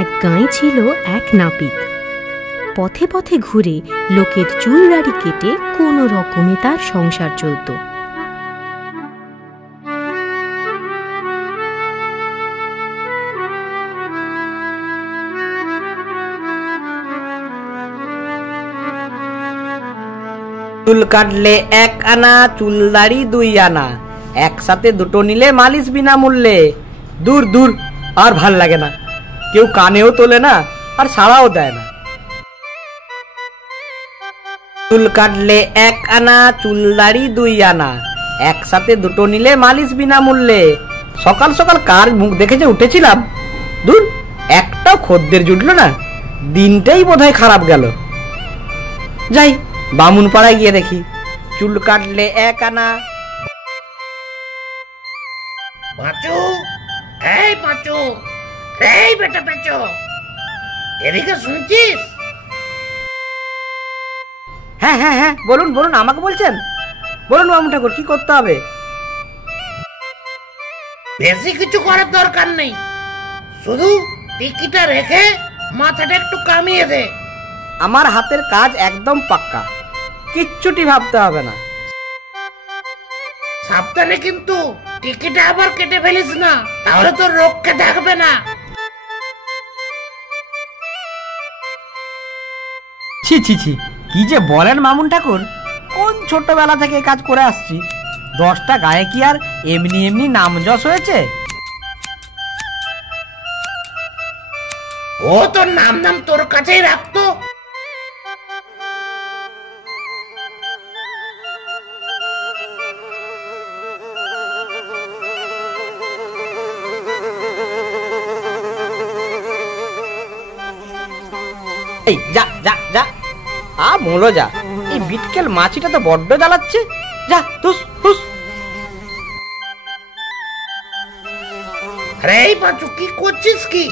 এক গাঁয়ে ছিল এক নাপিত। পথে পথে ঘুরে লোকের চুল দাড়ি কেটে কোনো রকমে তার সংসার চলত। চুল কাটলে 1 আনা, চুল দাড়ি 2 আনা, একসাথে দুটো নিলে মালিশ বিনামূল্যে। দূর দূর, আর ভাল লাগে না, কেউ কানেও তোলে না আর সাড়াও দেয় না। চুল কাটলে 1 আনা, চুল দাড়ি 2 আনা, একসাথে দুটো নিলে মালিশ বিনামূল্যে। সকাল সকাল কার মুখ দেখে যে উঠেছিলাম, দূর, একটাও খদ্দের জুটলো না, দিনটাই বোধহয় খারাপ গেল। যাই বামুন পাড়ায় গিয়ে দেখি চুল কাটলে 1 আনা। পাঁচু, এই পাঁচু, এই বেটা পেঁচো, এদিকে শুনছিস? হ্যাঁ হ্যাঁ হ্যাঁ, বলুন বলুন, আমাকে বলছেন? বলুন বামুন ঠাকুর, কি করতে হবে? বেশি কিছু করার দরকার নেই, শুধু টিকিটা রেখে মাথাটা একটু কামিয়ে দে। আমার হাতের কাজ একদম পাক্কা, কিচ্ছুটি ভাবতে হবে না। সাবধানে কিন্তু টিকিটা আবার কেটে ফেলিস না, তাহলে তোর রক্ষে থাকবে না। ছি ছি ছি, কি যে বলেন মামুন ঠাকুর, কোন ছোটবেলা থেকে কাজ করে আসছি, 10টা গায়ে কি আর এমনি এমনি নাম যশ হয়েছে? ও তোর নাম নাম তোর কাছেই রাখতো। এই যা যা যা, মোলো যা, এই বিটকেল মাছিটা তো বড্ড জ্বালাচ্ছে। যা তুস হুস। আরে এই পাঁচু, কি করছিস কি?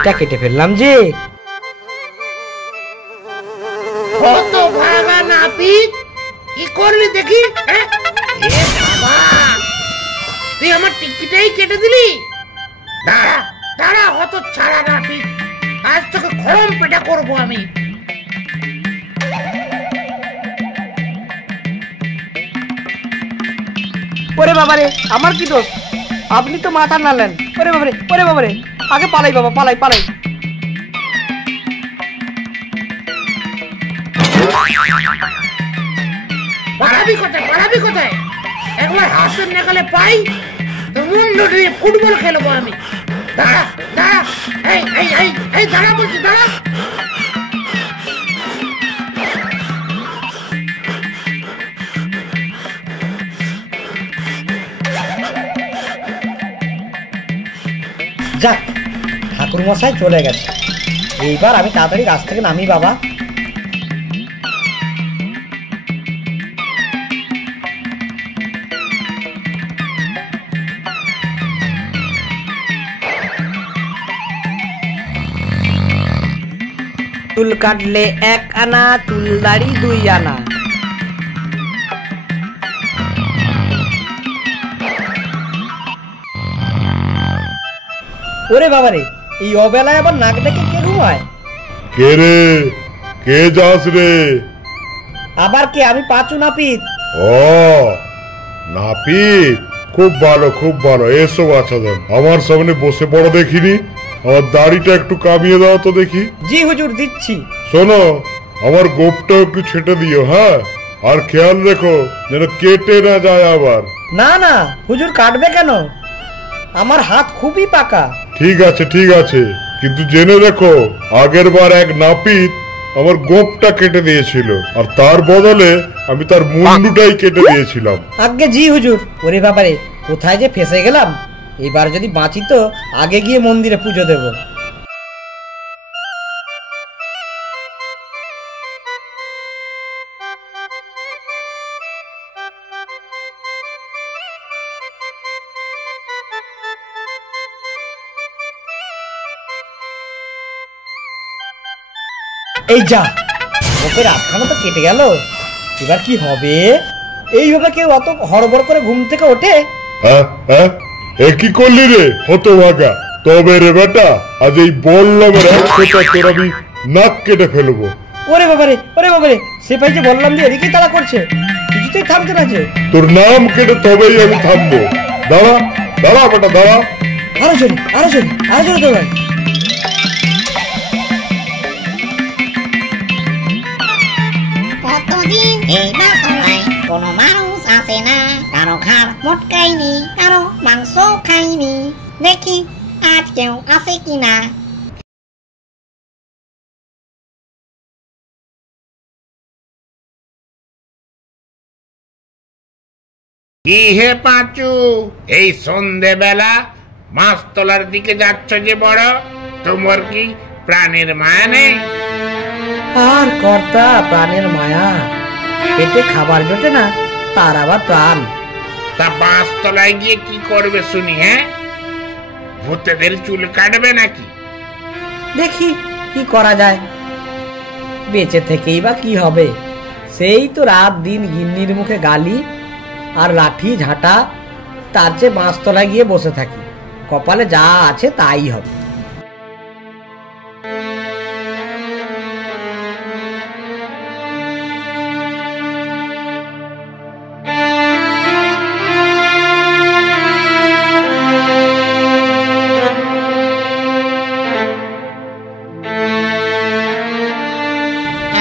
এটা কেটে ফেললাম যে। কত ভাগা নাপিত, কি করলি দেখি? তুই আমার টিকিটাই কেটে দিলি। দাঁড়া দাঁড়া, হত ছাড়া নাপিত, আজ তোকে খরম পেটা করবো আমি। ওরে বাবারে, আমার কি দোষ? আপনি তো মাথা নাড়লেন। ওরে বাবারে, ওরে বাবারে, আগে পালাই বাবা, পালাই পালাই। পালাবি কোথায়, পালাবি কোথায়? একবার হাসের নাগালে পাই তো মুন্ড দিয়ে ফুটবল খেলবো আমি। দাঁড়া দাঁড়া, এই এই এই এই দাঁড়া বলছি, দাঁড়া। যাক, ঠাকুর মশাই চলে গেছে, এইবার আমি তাড়াতাড়ি গাছ থেকে নামি বাবা। চুল কাটলে 1 আনা, চুল দাড়ি 2 আনা। ওরে বাবারে, এই অবেলায় আবার নাক ডেকে কে ঘুমায়? কে রে, কে যাস রে? আবার কে? আমি পাঁচু নাপিত। ও নাপিত, খুব ভালো খুব ভালো, এসো বাচ্চাদের, আমার সামনে বসে পড়ো দেখিনি। আমার দাড়িটা একটু কামিয়ে দাও তো দেখি। জি হুজুর, দিচ্ছি। শোনো, আমার গোপটা একটু ছেটে দিও, হ্যাঁ, আর খেয়াল রেখো যেন কেটে না যায় আবার। না না হুজুর, কাটবে কেন? আমার হাত খুবই পাকা। ঠিক আছে ঠিক আছে, কিন্তু জেনে রেখো, আগের বার এক নাপিত আমার গোপটা কেটে দিয়েছিল, আর তার বদলে আমি তার মুন্ডুটাই কেটে দিয়েছিলাম। আগে জি হুজুর। ওরে বাবারে, কোথায় যে ফেসে গেলাম, এবার যদি বাঁচি তো আগে গিয়ে মন্দিরে পুজো দেব। এই যা, গোপের আধখানা তো কেটে গেল, এবার কি হবে? এইভাবে কেউ অত হড়বড় করে ঘুম থেকে ওঠে? এ কি করলি রে হতভাগা? তবে রে বেটা, আজ এই বললামের এক ফোঁটা তোর আমি নাক কেটে ফেলবো। ওরে বাবারে, সেপাই যে বললাম যে এদিকেই তাড়া করছে, কিছুতেই থামছে না যে। তোর নাম কেটে তবেই আমি থামবো। দাঁড়া দাঁড়া বেটা দাঁড়া। আরো জোরে দৌড়াই। কতদিন এই বাসনায় কোনো মানুষ আসে না, কারো ঘাড় মটকাইনি, কারো মাংস খাইনি, দেখি আজ কেউ আসে কিনা। কি হে পাঁচু, এই সন্ধেবেলা মাছ তোলার দিকে যাচ্ছ যে বড়? তোমার কি প্রাণের মায়া নেই? আর কর্তা, প্রাণের মায়া, পেটে খাবার জোটে না, তার আবার প্রাণ। তা মাছ তলায় গিয়ে কি করবে শুনি? হ্যাঁ, ভূতেদের চুল কাটবে নাকি? দেখি কি করা যায়, বেঁচে থেকেই বা কি হবে? সেই তো রাত দিন গিন্নির মুখে গালি আর লাঠি ঝাঁটা, তার চেয়ে বাঁশতলায় গিয়ে বসে থাকি, কপালে যা আছে তাই হবে।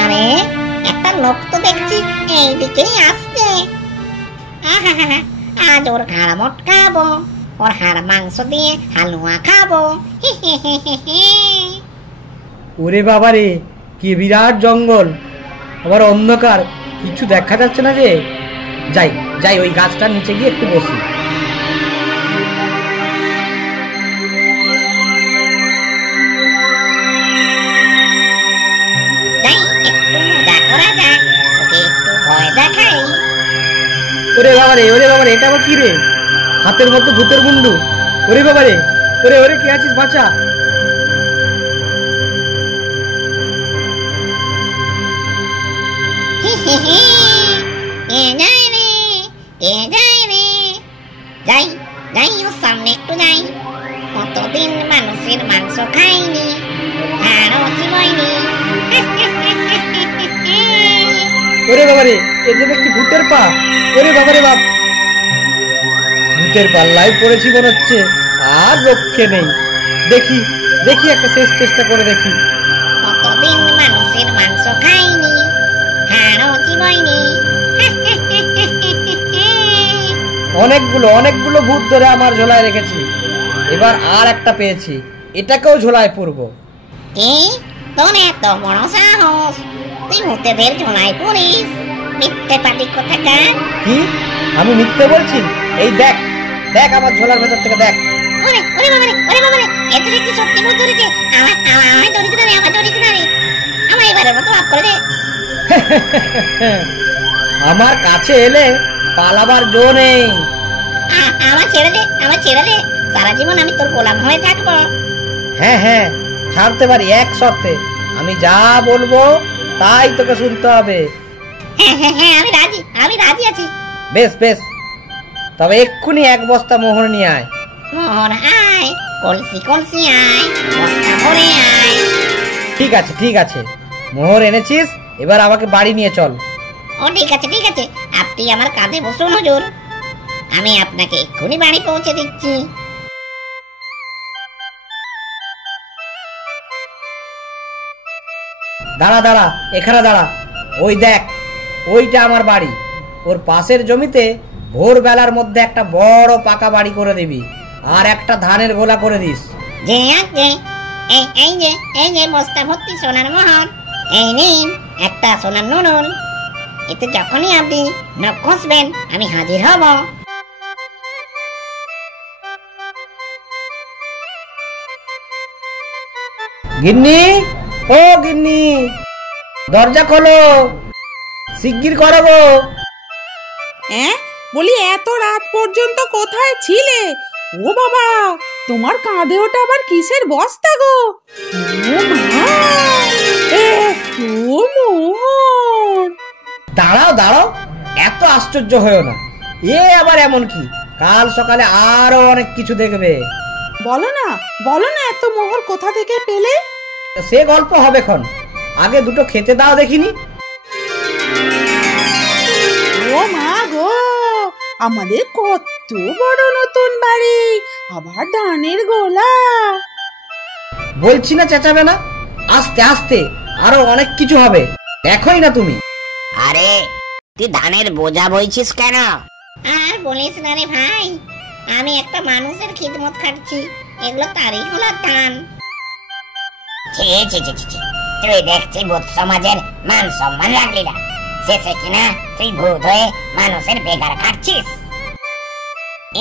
আরে একটা লোক তো দেখছি এইদিকেই আসছে। আজ ওর ঘাড় মটকাবো, ওর হাড় মাংস দিয়ে হালুয়া খাবো। ওরে বাবারে, কি বিরাট জঙ্গল, আবার অন্ধকার, কিছু দেখা যাচ্ছে না যে। যাই যাই, ওই গাছটার নিচে গিয়ে একটু বসি। যাই, একটু মজা করা যাক, ওকে একটু ভয় দেখাই। ওরে বাবারে, এটা আবার কি রে? হাতের মতো ভূতের মুন্ডু। ওরে বাবারে, ওরে কে আছিস, বাঁচা। কে যায় রে, কে যায় রে? যাই যাই, ওর সামনে একটু যাই। কতদিন মানুষের মাংস খাইনি, আরো চিবাইনি। ওরে বাবারে, এ যে দেখছি ভূতের পা। ওরে বাবারে বাপ, ভূতের পাল্লায় পড়েছি মনে হচ্ছে, আর রক্ষে নেই। দেখি দেখি, একটা শেষ চেষ্টা করে দেখি। কতদিন মানুষের মাংস খাইনি, আরো চিবাইনি। অনেকগুলো ভূত ধরে আমার ঝোলায় রেখেছি, এবার আর একটা পেয়েছি, এটাকেও ঝোলায় পড়বো। কি, তোর এত বড় সাহস, তুই ভূতেদের ঝোলায় পড়িস? মিথ্যে পাটি কোথাকার। কি, আমি মিথ্যে বলছি? এই দেখ দেখ, আমার ঝোলার ভেতর থেকে দেখ। ওরে বাবারে, এত দেখছি সত্যি ভূত ধরেছে। আমায় ধরিস না রে, আমার এবারের মতো মাফ করে দে। আমার কাছে এলে পালাবার জো নেই। আমার ছেড়ে দে, সারা জীবন আমি তোর গোলাম হয়ে থাকবো। হ্যাঁ, ছাড়তে পারি এক শর্তে, আমি যা বলবো তাই তোকে শুনতে হবে। হ্যাঁ, আমি রাজি আছি। বেশ, তবে এক্ষুনি এক বস্তা মোহর নিয়ে আয়। মোহর আয়, কলসি আয়, বস্তা ভরে আয়। ঠিক আছে, মোহর এনেছিস, এবার আমাকে বাড়ি নিয়ে চল। ও ঠিক আছে, আপনি আমার কাঁধে বসুন হুজুর, আমি আপনাকে এক্ষুনি বাড়ি পৌঁছে দিচ্ছি। দাঁড়া, এখানে দাঁড়া। ওই দেখ, ওইটা আমার বাড়ি। ওর পাশের জমিতে ভোরবেলার মধ্যে একটা বড় পাকা বাড়ি করে দিবি, আর একটা ধানের গোলা করে দিস। এই যে বস্তা ভর্তি সোনার মোহর, এই নিন একটা সোনার নুনুল, এতে যখনই আপনি নখ ঘষবেন আমি হাজির হব। গিন্নি, ও গিন্নি, দরজা খোলো, শিগগির করো গো। বলি এত রাত পর্যন্ত কোথায় ছিলে? ও বাবা, তোমার কাঁধে ওটা আবার কিসের বস্তা গো? ও মা, মোহর। দাঁড়াও দাঁড়াও, এত আশ্চর্য হয়েও না। এ আবার এমন কি, কাল সকালে আরো অনেক কিছু দেখবে। বলো না এত মোহর কোথা থেকে পেলে? সে গল্প হবে খন, আগে দুটো খেতে দাও দেখিনি। ও মা গো, আমাদের কত বড় নতুন বাড়ি, আবার ধানের গোলা। বলছি না চেঁচাবে না, আস্তে আস্তে আরো অনেক কিছু হবে, দেখোই না তুমি। আরে তুই ধানের বোঝা বইছিস কেন? আর বলিস না রে ভাই, আমি একটা মানুষের খিদমত খাটছি, এগুলো তারই হলো ধান। তুই দেখছি ভূত সমাজের মান সম্মান রাখলি না, শেষে কিনা তুই ভূত হয়ে মানুষের বেগার খাটছিস।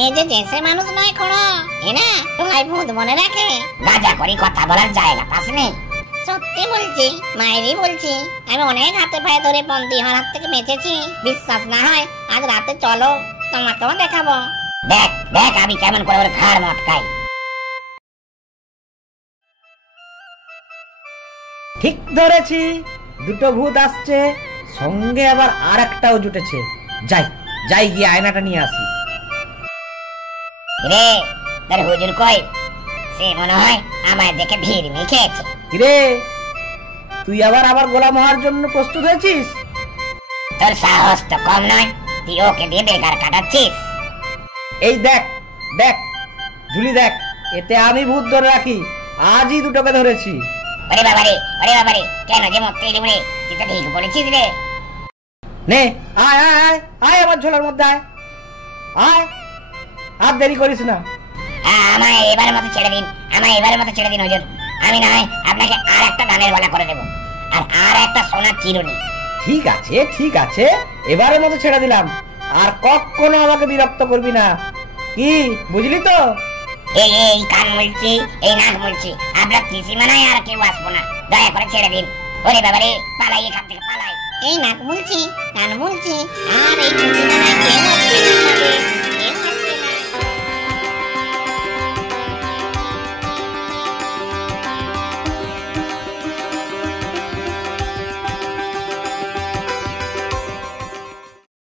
এই যে দেশে মানুষ নয় কোনো, এ না তোমায় ভূত মনে রাখে। রাজা করি কথা বলার জায়গা পাস নেই। সত্যি বলছি, মায়েরই বলছি, আমি অনেক হাতে পায়ে ধরে বন্দি হওয়ার হাত থেকে বেঁচেছি। বিশ্বাস না হয় আজ রাতে চলো, তোমাকেও দেখাবো। দেখ দেখ আমি কেমন করে ওর ঘাড় মটকাই। ঠিক ধরেছি, দুটো ভূত আসছে, সঙ্গে আবার আর একটাও জুটেছে। যাই যাই গিয়ে আয়নাটা নিয়ে আসি। রে তোর হুজুর কই? সে মনে হয় আমায় দেখে ভিড় খেয়েছে। কিরে, তুই আবার গোলাম হওয়ার জন্য প্রস্তুত হয়েছিস? তোর সাহস তো কম নয়, তুই ওকে দিয়ে বেকার কাটাচ্ছিস। এই দেখ দেখ ঝুলি দেখ, এতে আমি ভূত ধরে রাখি, আজই দুটোকে ধরেছি। ওরে বাবারে কেন যে মরতে এলি বলে, তুই তো ঠিক বলেছিস রে। নে আয় আয় আয় আয় আমার ঝোলার মধ্যে আয় আয়, আর দেরি করিস না। আমায় এবারের মতো ছেড়ে দিন, হুজুর। আমি না হয় আপনাকে আর একটা ধানের গলা করে দেবো, আর একটা সোনার চিরুনি। ঠিক আছে ঠিক আছে, এবারের মতো ছেড়ে দিলাম, আর কখনো আমাকে বিরক্ত করবি না, কি বুঝলি তো? এই কান মুলছি, এই নাক মুলছি, আপনার ত্রিসীমানায় আর কেউ আসবো না, দয়া করে ছেড়ে দিন। ওরে বাবারে, পালাই এখান থেকে পালাই। এই নাক মুলছি, কান মুলছি, আর এই ত্রিসীমানায় কেউ আসবে না আমাদের।